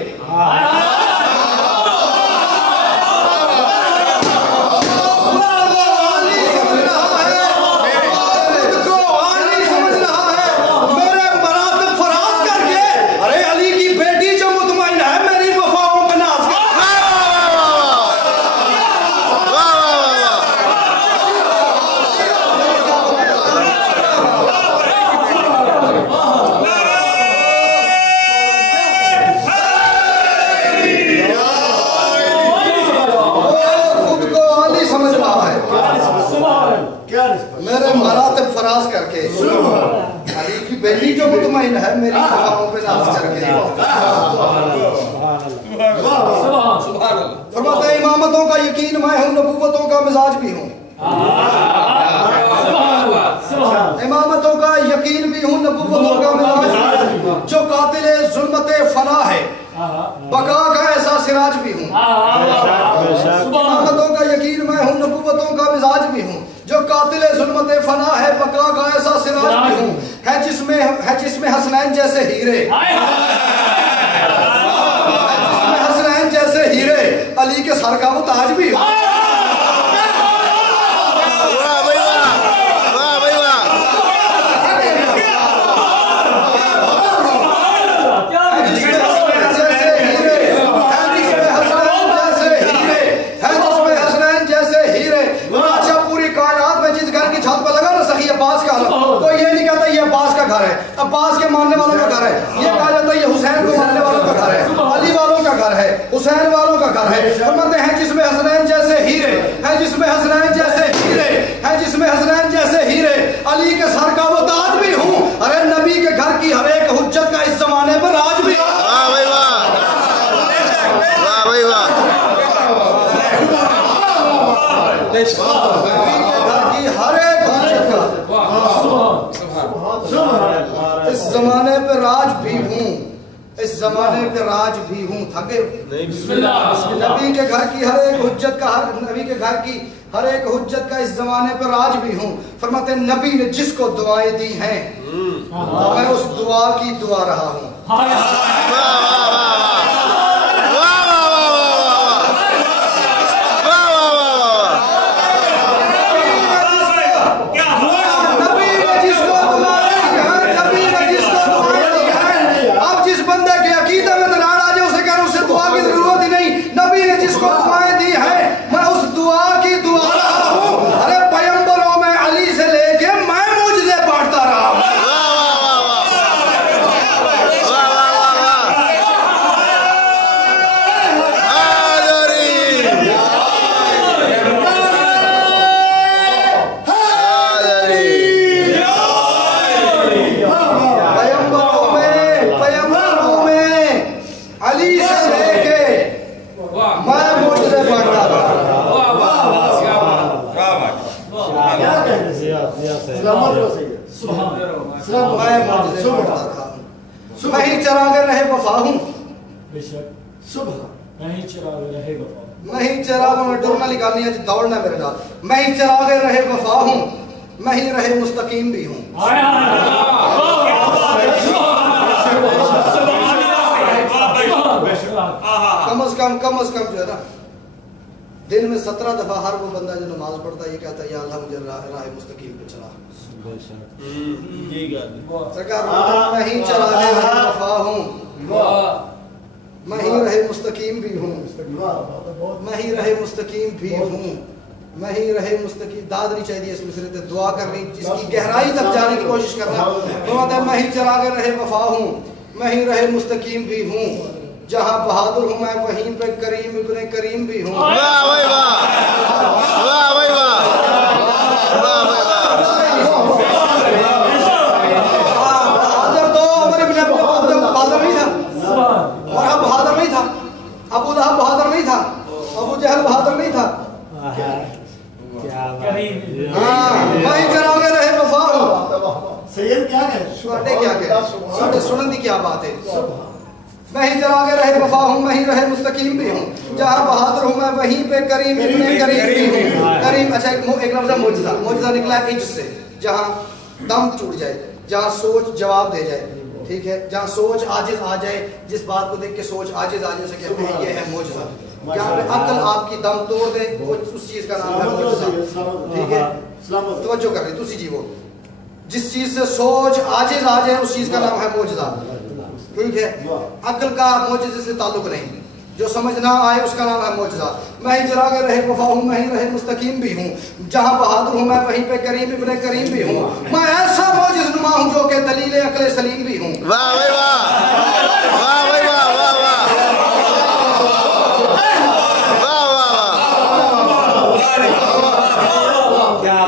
میرے مراتب فراز کر کے, علی کی بیٹی جو مطمئن ہے میری وفاؤں پہ ناز کر کے. فرماتے ہیں امامتوں کا یقین میں ہوں, نبوتوں کا مزاج بھی ہوں. امامتوں کا یقین بھی ہوں, نبوتوں کا مزاج بھی ہوں. جو قاتل ظلمت فنا ہے بقا کا ایسا سراج بھی ہوں. امامتوں کا یقین میں ہوں, نبوتوں کا مزاج بھی ہوں. جو قاتل ظلمت فنا ہے بقا کا ایسا سراج بھی ہوں. ہے جس میں حسنین جیسے ہیرے, جس میں حسنین جیسے ہیرے, علی کے سر کا وہ تاج بھی ہوں. عباس کے ماننے والوں کا گھر ہے, یہ کہا جاتا ہے یہ حسین کو ماننے والوں کا گھر ہے, علی والوں کا گھر ہے, حسین والوں کا گھر ہے. فرماتے ہیں جس میں حسنین جیسے ہیرے, ہے جس میں حسنین جیسے ہیرے, ہے جس میں حسنین جیسے ہیرے, علی کے سر کا وہ تاج بھی ہوں. ارے نبی کے گھر کی ہر ایک حجت کا اس زمانے پر راج بھی ہوں. واہ بھائی واہ, واہ بھائی واہ. نبی کے گھر کی ہر ایک حجت کا اس زمانے پہ راج بھی ہوں, اس زمانے پہ راج بھی ہوں. تھکے نبی کے گھر کی ہر ایک حجت کا, نبی کے گھر کی ہر ایک حجت کا اس زمانے پہ راج بھی ہوں. فرماتے ہیں نبی نے جس کو دعائیں دی ہیں میں اس دعا کی دعا رہا ہوں. میں ہی چراغ رہے وفا ہوں, میں ہی چراغ میں ڈورنا نکالنی ہے, دوڑنا میرے نال. میں ہی چراغ رہے وفا ہوں, میں ہی رہے مستقیم بھی ہوں. کم از کم جو ہے نا دن میں 17 دفعہ ہر وہ بندہ جو نماز پڑھتا ہے یہ کہتا ہے یا اللہ مجھے راہ مستقیم پہ چلا. سرکار میں ہی چلانے والا وفا ہوں, میں ہی رہے مستقیم بھی ہوں, میں ہی رہے مستقیم بھی ہوں, میں ہی رہے مستقیم. داد نہیں چاہیے اس مصرے سے, دعا کرنی جس کی گہرائی تک جانے کی کوشش کرنا. میں ہی چلا کے رہے وفا ہوں, میں ہی رہے مستقیم بھی ہوں, جہاں بہادر ہوں میں وہیں پہ کریم ابن کریم بھی ہوں. واہ بھائی واہ, واہ بھائی واہ, واہ بھائی واہ. بہادر تو عمر ابن بہادر نہیں تھا, مرحب بہادر نہیں تھا, ابو لہب بہادر نہیں تھا, ابو جہل بہادر نہیں تھا. میں ہی چلا کے رہے وفا ہوں. سید کیا ہے ساڑھے سنن دی کیا بات ہے. میں ہی چلا کے رہے وفا ہوں, میں ہی رہے مستقیم بھی ہوں, جہاں بہادر ہوں میں وہیں پہ کریم ابن کریم بھی ہوں. کریم اچھا ایک لفظ ہے معجزہ. معجزہ نکلا ہے عجز سے, جہاں دم ٹوٹ جائے, جہاں سوچ جواب دے جائے, ٹھیک ہے, جہاں سوچ عاجز آ جائے, جس بات کو دیکھ کے سوچ عاجز آ جائے سکے, یہ ہے معجزہ. جہاں پہ عقل آپ کی دم توڑ دے, وہ اس چیز کا نام ہے معجزہ. ٹھیک ہے, توجہ کر رہی دوسری جیو, جس چیز سے سوچ عاجز آ جائے اس چیز کا نام ہے معجزہ. ٹھیک ہے, عقل کا معجزے سے تعلق نہیں, جو سمجھ نہ آئے اس کا نام ہے معجزہ. میں ہی چلا کے رہے وفا ہوں, میں ہی رہے مستقیم بھی ہوں, جہاں بہادر ہوں میں وہیں پہ کریم ابن کریم بھی ہوں. میں ایسا معجز نما ہوں جو کہ دلیل عقل سلیم بھی ہوں. واہ بھائی واہ, واہ بھائی واہ, واہ واہ, واہ واہ.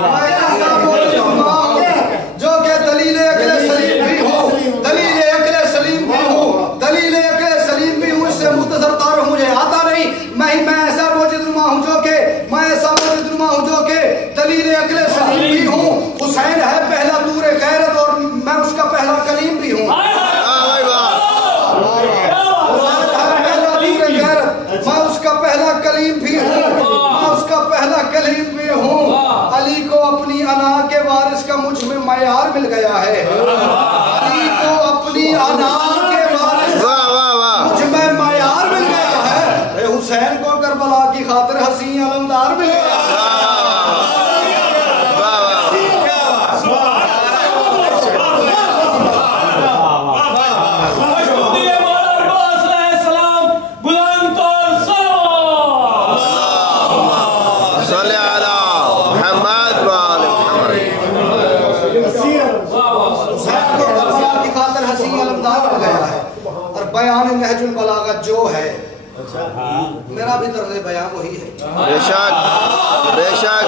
میں ایسا معجز نما ہوں جو کہ دلیل عقل سلیم بھی ہوں, دلیل عقل سلیم بھی ہوں, دلیل عقل سلیم بھی ہوں. اس سے مختصر تعارف مجھے آتا نہیں. میں ایسا معجز نما ہوں جو کہ, میں ایسا معجز نما ہوں جو کہ دلیل عقل سلیم بھی ہوں. حسین ہے پہلا دور غیرت اور میں اس کا پہلا کلیم بھی ہوں. میں اس کا پہلا کلیم بھی ہوں, میں اس کا پہلا کلیم بھی ہوں. علی کو اپنی انا کے وارث کا مجھ میں معیار مل گیا ہے. علی کو اپنی انا کے وارث کا مجھ میں معیار مل گیا ہے. حسین کو کربلا کی خاطر حسین علمدار مل گیا ہے. بیان نہج البلاغہ جو ہے میرا بھی طرز بیان وہی ہے. بے شک, بے شک.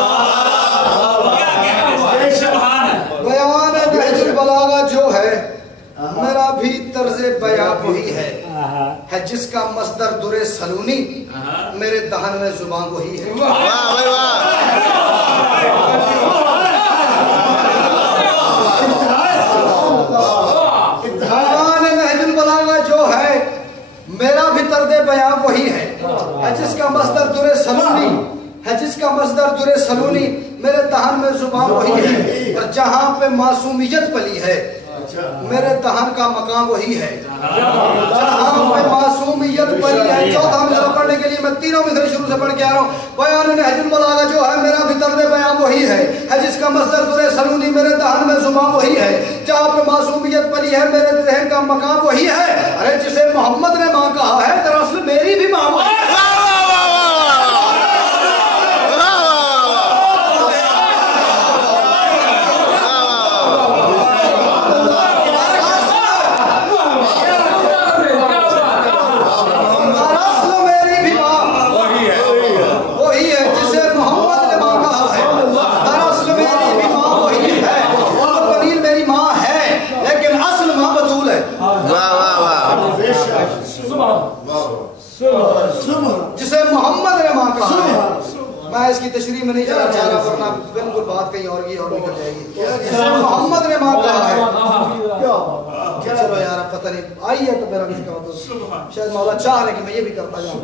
بیان نہج البلاغہ جو ہے میرا بھی طرز بیان وہی ہے. جس کا مصدر در سلونی میرے دہن میں زبان وہی ہے. واہ بھائی واہ. میرا بھی طرز بیان وہی ہے. جس کا مصدر در سلونی ہے, جس کا مصدر در سلونی میرے دہن میں زبان وہی ہے. اور جہاں پہ معصومیت پلی ہے میرے دہن کا مقام وہی ہے. جہاں پہ معصومیت پلی ہے. چوتھا مصرع پڑھنے کے لیے میں تینوں مصرع شروع سے پڑھ کے آ رہا ہوں. بیان نہج البلاغہ جو ہے میرا بھی طرز بیان وہی ہے. جس کا مصدر در سلونی میرے دہن میں زبان وہی ہے. جہاں پہ معصومیت پلی ہے میرے ذہن کا مقام وہی ہے. ارے جسے محمد نے ماں کہا ہے دراصل میری بھی ماں وہی ہے. جسے محمد نے ماں کہا ہے. میں اس کی تشریح میں نہیں جانا چاہ رہا ورنہ بالکل بات کہیں اور کی اور نکل جائے گی. جسے محمد نے ماں کہا ہے. چلو یار پتہ نہیں آئی ہے تو میرا کسی کا مطلب شاید مولا چاہ رہے کہ میں یہ بھی کرتا جاؤں.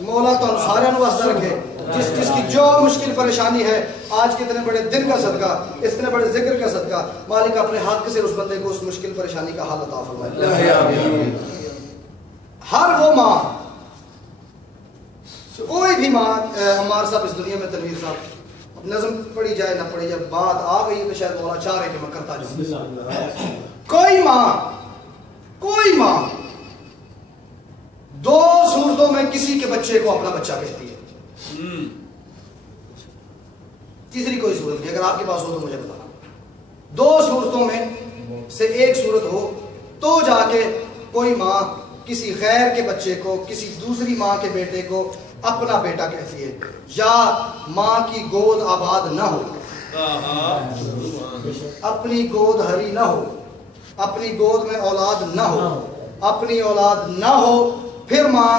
مولا تو ہم سارے واسطہ رکھے. جس کی جو مشکل پریشانی ہے آج کے اتنے بڑے دن کا صدقہ, اتنے بڑے ذکر کا صدقہ, مالک اپنے حق سے اس بندے کو اس مشکل پریشانی کا حل عطا فرمائے. ہر وہ ماں کوئی بھی ماں عمار صاحب اس دنیا میں، تنویر صاحب نظم پڑھی جائے نہ پڑھی جائے، بات آ گئی ہے تو شاید مولا چاہ رہے کہ میں کرتا جاؤں. کوئی ماں دو صورتوں میں کسی کے بچے کو اپنا بچہ کہتی ہے. تیسری کوئی صورت نہیں، اگر آپ کے پاس ہو تو مجھے بتانا. دو صورتوں میں سے ایک صورت ہو تو جا کے کوئی ماں کسی غیر کے بچے کو، کسی دوسری ماں کے بیٹے کو اپنا بیٹا کہتی ہے. یا ماں کی گود آباد نہ ہو، اپنی گود ہری نہ ہو، اپنی گود میں اولاد نہ ہو، اپنی اولاد نہ ہو، پھر ماں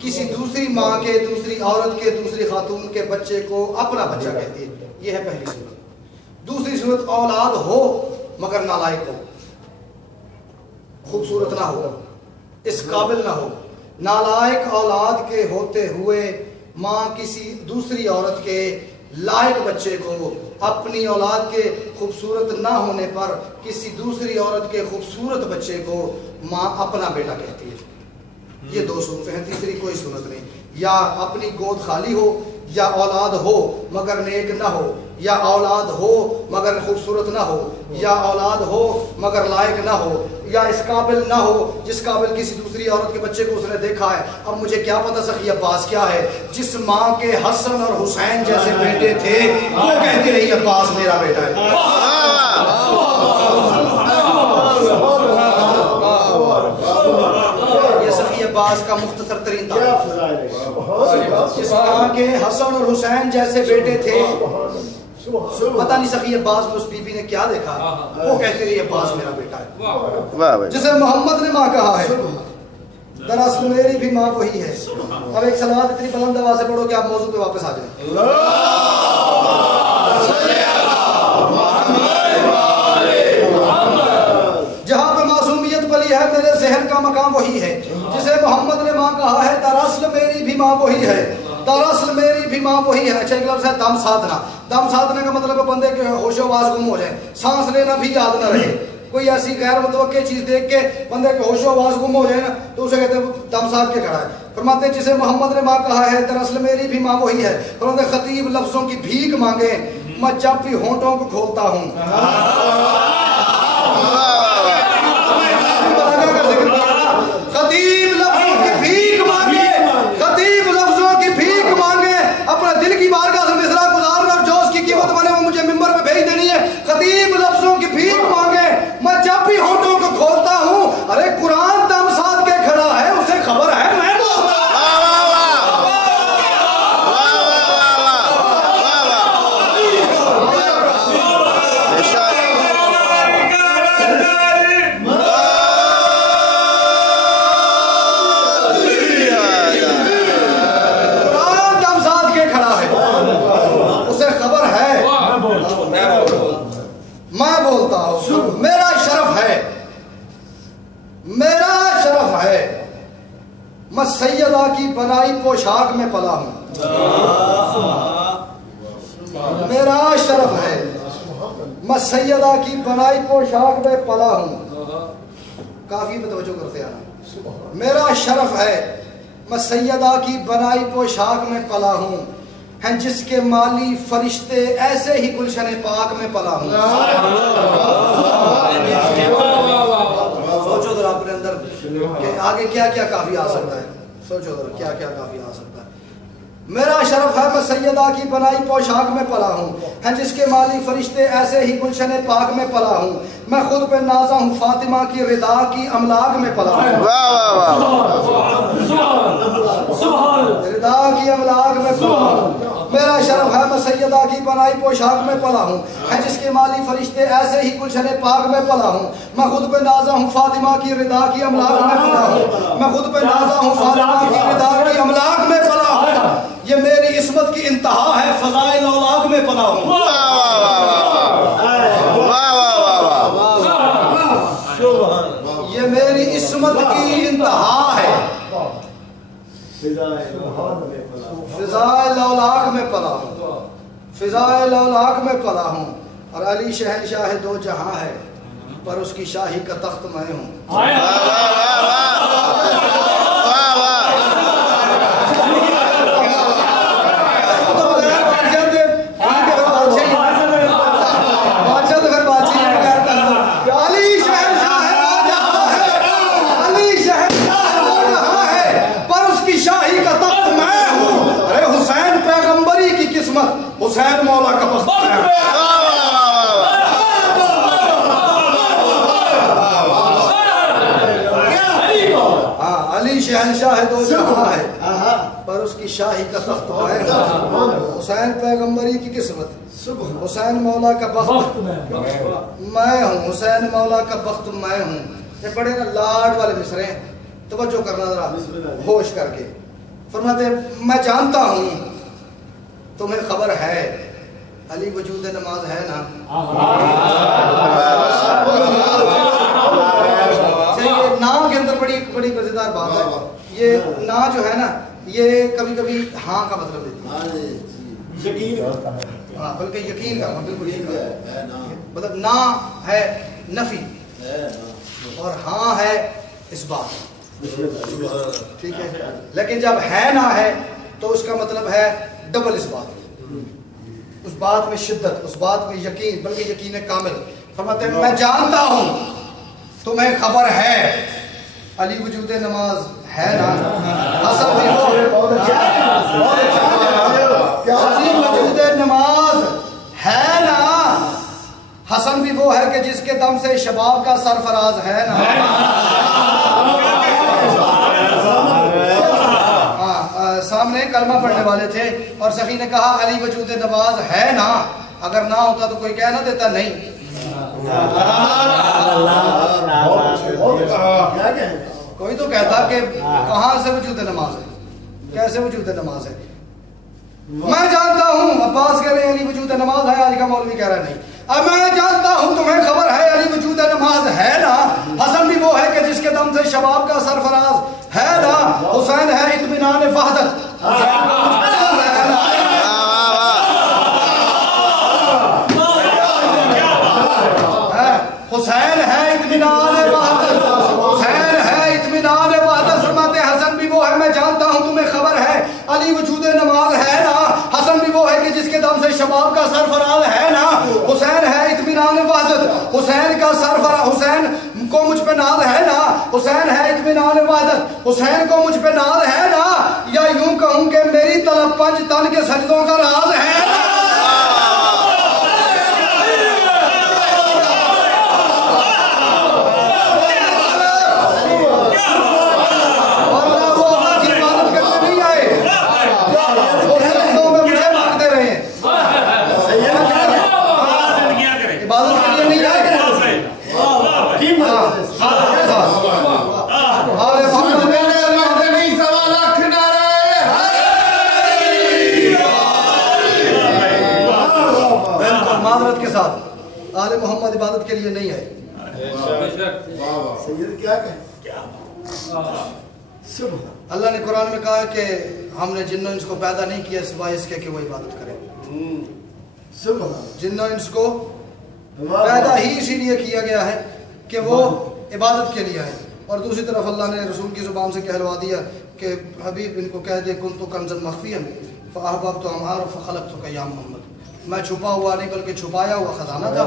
کسی دوسری ماں کے، دوسری عورت کے، دوسری خاتون کے بچے کو اپنا بچہ کہتی ہے. یہ ہے پہلی صورت. دوسری صورت اولاد ہو مگر نالائق ہو، خوبصورت نہ ہو، اس قابل نہ ہو. نالائق اولاد کے ہوتے ہوئے ماں کسی دوسری عورت کے لائق بچے کو اپنی اولاد کے خوبصورت نہ ہونے پر کسی دوسری عورت کے خوبصورت بچے کو ماں اپنا بیٹا کہتی ہے. یہ دو صورتیں ہیں، تیسری کوئی صورت نہیں. یا اپنی گود خالی ہو، یا اولاد ہو مگر نیک نہ ہو، یا اولاد ہو مگر خوبصورت نہ ہو، یا اولاد ہو مگر لائق نہ ہو، یا اس قابل نہ ہو جس قابل کسی دوسری عورت کے بچے کو اس نے دیکھا ہے. اب مجھے کیا پتا سخی عباس کیا ہے؟ جس ماں کے حسن اور حسین جیسے بیٹے تھے وہ کہتی رہی عباس میرا بیٹا ہے. یہ سخی عباس کا مختصر ترین جس ماں کے حسن اور حسین جیسے بیٹے تھے، پتہ نہیں سخی عباس میں اس بی بی نے کیا دیکھا، وہ کہتے رہی عباس میرا بیٹا ہے. جسے محمد نے ماں کہا ہے، دراصل میری بھی ماں وہی ہے. اب ایک صلوات اتنی بلند آواز سے پڑھو کہ آپ موضوع پہ واپس آ جائیں. جہاں پہ معصومیت پلی ہے میرے ذہن کا مقام وہی ہے. جسے محمد نے ماں کہا ہے، دراصل میری بھی ماں وہی ہے، دراصل میری بھی ماں وہی ہے. اچھا ایک لفظ ہے دم سادھنا. دم سادھنے کا مطلب ہے بندے کے ہوش و آواز گم ہو جائے، سانس لینا بھی یاد نہ رہے. کوئی ایسی غیر متوقع چیز دیکھ کے بندے کے ہوش و آواز گم ہو جائے نا تو اسے کہتے ہیں دم ساتھ کے کھڑا ہے. فرماتے ہیں جسے محمد نے ماں کہا ہے، دراصل میری بھی ماں وہی ہے. فرماتے ہیں خطیب لفظوں کی بھیک مانگے میں جب بھی ہونٹوں کو کھولتا ہوں. خطیب لفظوں کی بھیک مانگے، خطیب لفظوں کی بھیک مانگے، اپنا دل کی بارگاہ سے مصرع گزارنا اور جو اس کی قیمت بنے وہ مجھے ممبر پہ بھیج دینی ہے. خطیب لفظوں کی بھیک مانگے میں جب بھی ہونٹوں کو کھولتا ہوں. ارے قرآن دم ساتھ کے کھڑا ہے، اسے خبر ہے میں بولتا ہوں. میرا شرف ہے، میرا شرف ہے میں سیدہ کی بنائی پوشاک میں پلا ہوں. میرا شرف ہے میں سیدہ کی بنائی پوشاک میں پلا ہوں. کافی پہ توجہ کرتے ہیں. میرا شرف ہے میں سیدہ کی بنائی پوشاک میں پلا ہوں، ہیں جس کے مالی فرشتے ایسے ہی گلشن پاک میں پلا ہوں. سوچو ذرا اپنے اندر کہ آگے کیا کیا کافی آ سکتا ہے. سوچو ذرا کیا کیا کافی آ سکتا ہے. میرا شرف ہے میں سیدہ کی بنائی پوشاک میں پلا ہوں، ہیں جس کے مالی فرشتے ایسے ہی گلشن پاک میں پلا ہوں. میں خود پہ نازا ہوں، فاطمہ کی رضا کی املاک میں پلا ہوں. رضا کی املاک میں پلا ہوں. میرا شرف ہے میں سیدہ کی بنائی پوشاک میں پلا ہوں، ہے جس کے مالی فرشتے ایسے ہی گلشن پاک میں پلا ہوں. میں خود پہ نازا ہوں، فاطمہ کی رضا کی املاک میں پلا ہوں. میں خود پہ نازا ہوں، فاطمہ کی رضا کی املاک میں پلا ہوں. یہ میری عصمت کی انتہا ہے، فضائل اولاق میں پلا ہوں. یہ میری عصمت کی انتہا ہے، فضائل اولاق میں پلا ہوں، فضائل اولاق میں پلا ہوں. اور علی شہنشاہ دو جہاں ہے پر اس کی شاہی کا تخت میں ہوں. شاہی کا تخت میں ہوں، حسین پیغمبری کی قسمت، حسین مولا کا بخت میں ہوں، حسین مولا کا بخت میں ہوں. یہ بڑے نا لاڈ والے مصرے ہیں، توجہ کرنا ذرا ہوش کر کے. فرماتے ہیں میں جانتا ہوں تمہیں خبر ہے علی وجود نماز ہے نا. یہ نا کے اندر بڑی مزیدار بات ہے. یہ نا جو ہے نا یہ کبھی کبھی ہاں کا مطلب دیتی ہے، ہاں بلکہ یقین کا بالکل مطلب نا ہے نفی اور ہاں ہے اس بات، ٹھیک ہے. لیکن جب ہے نہ ہے تو اس کا مطلب ہے ڈبل اس بات، اس بات میں شدت، اس بات میں یقین، بلکہ یقین کامل. فرماتے ہیں میں جانتا ہوں تمہیں خبر ہے علی وجود نماز ہے نا. حسن بھی وہ علی وجود نماز ہے نا، حسن بھی وہ ہے کہ جس کے دم سے شباب کا سرفراز ہے نا. سامنے کلمہ پڑھنے والے تھے اور سخی نے کہا علی وجود نماز ہے نا، اگر نہ ہوتا تو کوئی کہہ نہ دیتا نہیں. کوئی تو کہتا کہ کہاں سے وجود نماز ہے، کیسے وجود نماز ہے. میں جانتا ہوں، عباس کہہ رہے ہیں علی وجود نماز ہے، آج کا مولوی کہہ رہا نہیں. اب میں جانتا ہوں تمہیں خبر ہے علی وجود نماز ہے نا. حسن بھی وہ ہے کہ جس کے دم سے شباب کا سرفراز ہے نا. حسین ہے اطمینان وحدت، حسین ہے اطمینان وحدت، حسین ہے اطمینان وحدت. فرماتے حسن بھی وہ ہے میں جانتا ہوں تمہیں خبر ہے علی وجود نماز ہے نا. حسن بھی وہ ہے کہ جس کے دم سے شباب کا سرفراز ہے نا. حسین ہے اطمینان وحدت، حسین کا سرفراز، حسین کو مجھ پہ ناز ہے نا. حسین ہے اطمینان وحدت، حسین کو مجھ پہ ناز ہے نا. یا یوں کہوں کہ میری طلب 5 تن کے سجدوں کا راز ہے نا. آل محمد عبادت کے لیے نہیں ہے. اللہ نے قرآن میں کہا کہ ہم نے جن و انس کو پیدا نہیں کیا سوائے اس کے کہ وہ عبادت کریں. جن و انس کو پیدا ہی اسی لیے کیا گیا ہے کہ وہ عبادت کے لیے آئے. اور دوسری طرف اللہ نے رسول کی زبان سے کہلوا دیا کہ حبیب ان کو کہہ دے کن تو کنزن مخفیا فاحببت امہار فخلقتک یا محمد. میں چھپا ہوا نہیں بلکہ چھپایا ہوا خزانہ تھا.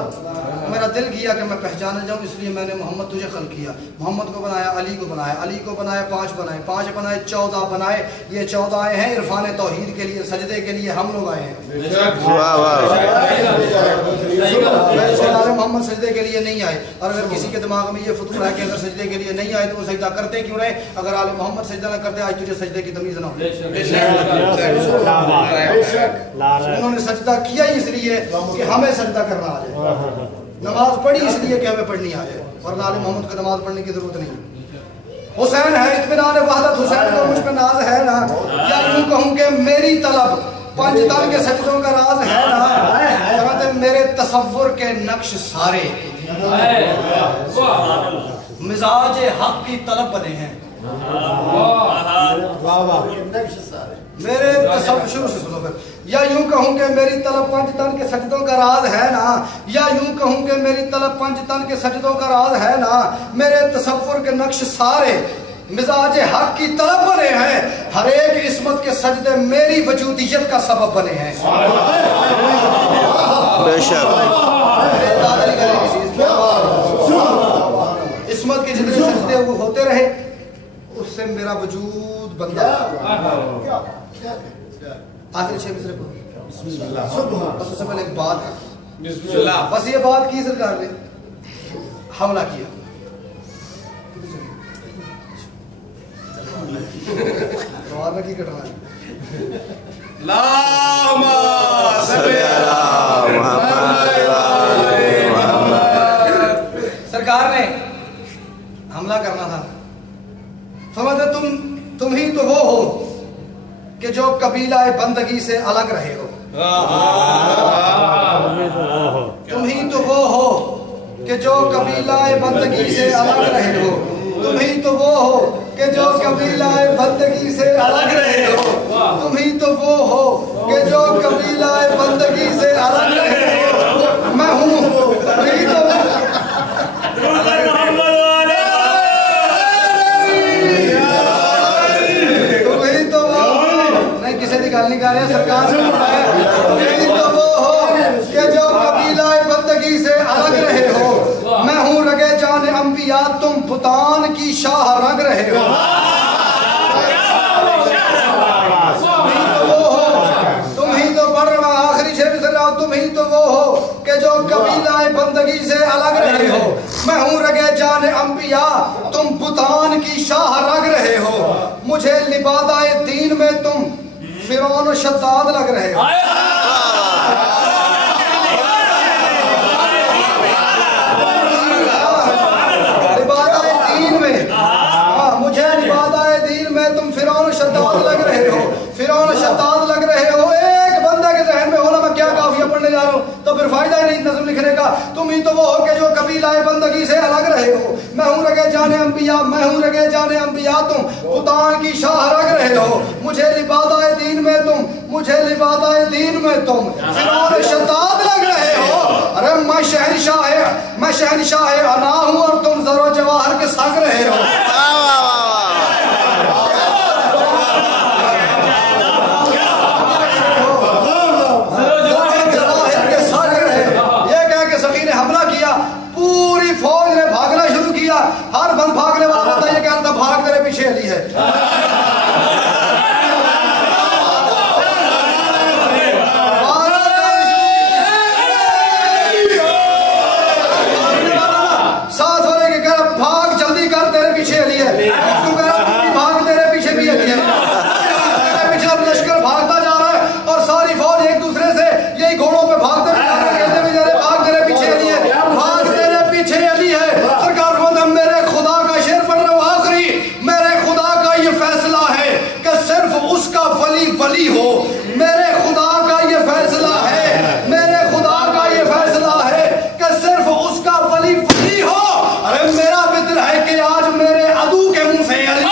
میرا دل کیا کہ میں پہچانا جاؤں، اس لیے میں نے محمد تجھے خلق کیا. محمد کو بنایا، علی کو بنایا، علی کو بنایا 5 بنائے، 5 بنائے 14 بنائے. یہ 14 آئے ہیں عرفان توحید کے لیے، سجدے کے لیے ہم لوگ آئے ہیں. محمد سجدے کے لیے نہیں آئے. اور اگر کسی کے دماغ میں یہ فطور ہے کہ اگر سجدے کے لیے نہیں آئے تو وہ سجدہ کرتے کیوں رہے؟ اگر آل محمد سجدہ نہ کرتے آج تجھے سجدے کی تمیز نہ ہو. انہوں نے سجدہ کیا اس لیے کہ ہمیں سجدہ کرنا آ جائے، نماز پڑھی اس لیے کہ ہمیں پڑھنی آ جائے، ورنہ آل محمد کو نماز پڑھنے کی ضرورت نہیں. حسین ہے اطمینان وحدت، حسین کو مجھ پہ ناز ہے نا. یا یوں کہوں کہ میری طلب 5 تن کے سجدوں کا راز ہے نا. کہتے میرے تصور کے نقش سارے مزاج حق کی طلب بنے ہیں. میرے تصور شروع سے سنو پھر. یا یوں کہوں کہ میری طلب 5 تن کے سجدوں کا راز ہے نا. یا یوں کہوں کہ میری طلب 5 تن کے سجدوں کا راز ہے نا. میرے تصور کے نقش سارے مزاج حق کی طلب بنے ہیں. ہر ایک عصمت کے سجدے میری وجودیت کا سبب بنے ہیں. بے شک عصمت کے جتنے سجدے وہ ہوتے رہے اس سے میرا وجود بنتا. آخر 6 مصرے پڑھو. بس اس سے پہلے ایک بات ہے، بس یہ بات کی سرکار نے حملہ کیا. کی کٹنا ہے سرکار نے حملہ کرنا تھا، فرماتے تم ہی تو وہ ہو کہ جو قبیلہ بندگی سے الگ رہے ہو، تم ہی تو وہ ہو کہ جو قبیلہ بندگی سے الگ رہے ہو، تم ہی تو وہ ہو کہ جو قبیلہ بندگی سے الگ رہے ہو، تم ہی تو وہ ہو کہ جو قبیلہ بندگی سے الگ رہے ہو، میں ہوں تم ہی تو گل نہیں کر رہے، سرکار نے بتایا تم ہی تو وہ ہو کہ جو قبیلہ بندگی سے الگ رہے ہو، میں ہوں رگے جان انبیاء تم بتان کی شاہ رگ رہے ہو، تم ہی تو پڑھ رہا آخری شعر بھی سن رہا ہوں، تم ہی تو وہ ہو کہ جو قبیلہ بندگی سے الگ رہے ہو، میں ہوں رگے جان انبیاء تم بتان کی شاہ رگ رہے ہو، مجھے لبادہ دین میں تم فرعون و شداد لگ رہے ہو، لبادہ دین میں مجھے لبادہ دین میں تم فرعون و شداد لگ رہے ہو، فرعون و شداد لگ رہے ہو، ایک بندے کے ذہن میں ہونا میں کیا کافیہ پڑھنے جا رہا ہوں تو پھر فائدہ ہی نہیں نظم لکھنے کا، تم ہی تو وہ ہو کہ جو قبیلہ بندگی سے الگ رہے ہو، میں ہوں رگے جان انبیاء، میں ہوں رگے جان انبیاء تم بتان کی شاہ رگ رہے ہو، مجھے لبادہ دین میں تم، مجھے لبادہ دین میں تم فرعون شداد لگ رہے ہو، ارے میں شہنشاہ انا ہوں اور تم زر و جواہر کے سگ رہے ہو، ہر بند بھاگنے والا بندہ یہ کہتا بھاگ تیرے پیچھے علی ہے، ساتھ والے کے کہہ بھاگ جلدی کر تیرے پیچھے علی ہے، تو کہہ رہا بھاگ تیرے پیچھے بھی علی ہے، تیرے پیچھے اب لشکر بھاگتا جا رہا ہے اور ساری فوج ایک دوسرے سے یہی گھوڑوں پہ بھاگتے بھی جا رہے ہیں، کہتے بھی جا رہے ہیں بھاگ تیرے پیچھے علی ہے، بھاگ تیرے پیچھے علی ہے، سرکار میرے خدا کا شعر پڑھ رہا ہوں آخری، میرے خدا کا یہ فیصلہ ہے کہ صرف اس کا ولی ولی ہو، میرے خدا کا یہ فیصلہ ہے، میرے خدا کا یہ فیصلہ ہے کہ صرف اس کا ولی ولی ہو، ارے میرا بھی دل ہے کہ آج میرے عدو کے منہ سے علی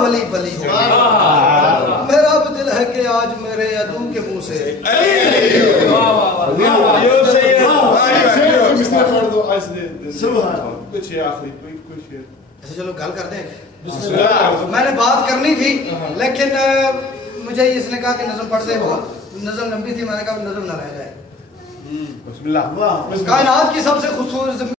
ولی ولی ہو، میرا بھی دل ہے کہ آج میرے عدو کے منہ سے چلو گل کرتے ہیں، میں نے بات کرنی تھی لیکن مجھے اس نے کہا کہ نظم پڑھ سے نظم لمبی تھی، میں نے کہا نظم نہ رہ جائے، کائنات کی سب سے خوبصورت